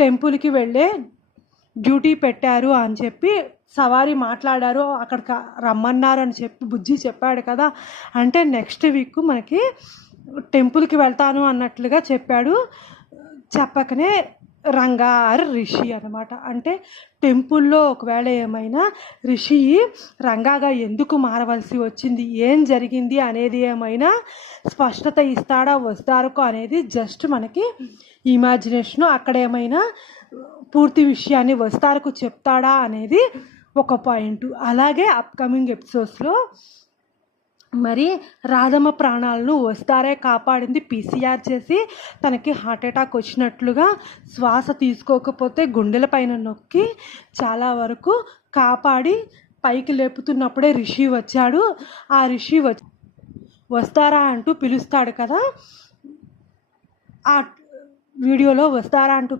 టెంపుల్కి వెళ్ళే డ్యూటీ పెట్టారు అని చెప్పి సవారి మాట్లాడారు, అక్కడికి రమ్మన్నారు అని చెప్పి బుజ్జి చెప్పాడు కదా. అంటే నెక్స్ట్ వీక్ మనకి టెంపుల్కి వెళ్తాను అన్నట్లుగా చెప్పాడు. చెప్పకనే రంగా ఆర్ రిషి అనమాట. అంటే టెంపుల్లో ఒకవేళ ఏమైనా రిషి రంగాగా ఎందుకు మారవలసి వచ్చింది, ఏం జరిగింది అనేది ఏమైనా స్పష్టత ఇస్తాడా వస్తారకో అనేది జస్ట్ మనకి ఇమాజినేషను. అక్కడ ఏమైనా పూర్తి విషయాన్ని వస్తారకు చెప్తాడా అనేది ఒక పాయింట్. అలాగే అప్కమింగ్ ఎపిసోడ్స్లో మరి రాధమ్మ ప్రాణాలను వస్తారే కాపాడింది పీసీఆర్ చేసి, తనకి హార్ట్ అటాక్ వచ్చినట్లుగా శ్వాస తీసుకోకపోతే గుండెల పైన నొక్కి చాలా వరకు కాపాడి పైకి లేపుతున్నప్పుడే రిషి వచ్చాడు. ఆ రిషి వస్తారా అంటూ పిలుస్తాడు కదా, ఆ వీడియోలో వస్తారా అంటూ